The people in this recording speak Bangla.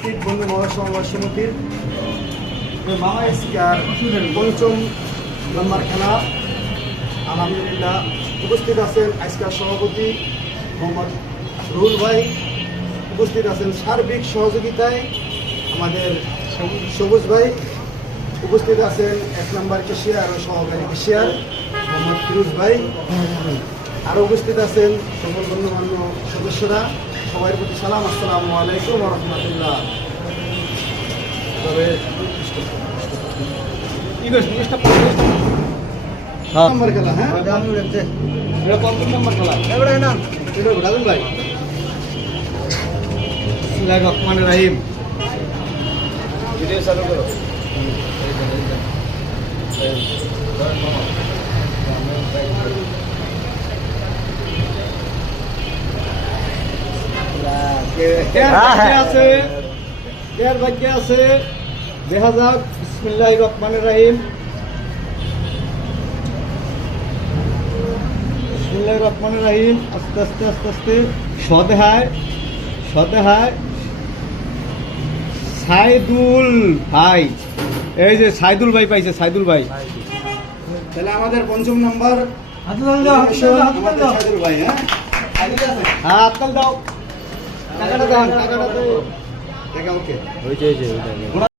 বন্ধু মহাসমাজ সমিতির পঞ্চম নম্বর খেলা। আলহামদুলিল্লাহ উপস্থিত আছেন আজকের সভাপতি মোহাম্মদ রুহুল ভাই, উপস্থিত আছেন সার্বিক সহযোগিতায় আমাদের সবুজ ভাই, উপস্থিত আছেন 1 নম্বর কেশিয়ার ও সহকারী কেশিয়ার মোহাম্মদ ফিরোজ ভাই, আরও উপস্থিত আছেন সকল গণ্যমান্য সদস্যরা। সবার প্রতি সালাম, আসসালামু আলাইকুম ওয়া রাহমাতুল্লাহ। তবে নম্বর খেলা, হ্যাঁ নম্বর খেলা রাজুল ভাই। বিসমিল্লাহির রহমানির রহিম। ভিডিও চালু করো। আছে দেখা যাক। বিসমিল্লাহির রহমানির রহিম। বিসমিল্লাহির রহমানির রহিম। আস্তে আস্তে আস্তে আস্তে সদেহায় সাইদুল ভাই, এই যে সাইদুল ভাই পাইছে, সাইদুল ভাই। তাহলে আমাদের পঞ্চম নম্বর সাইদুল ভাই। হ্যাঁ আজকাল দাও টাকাটা, টাকাটা তো টাকা ওকে হয়েছে।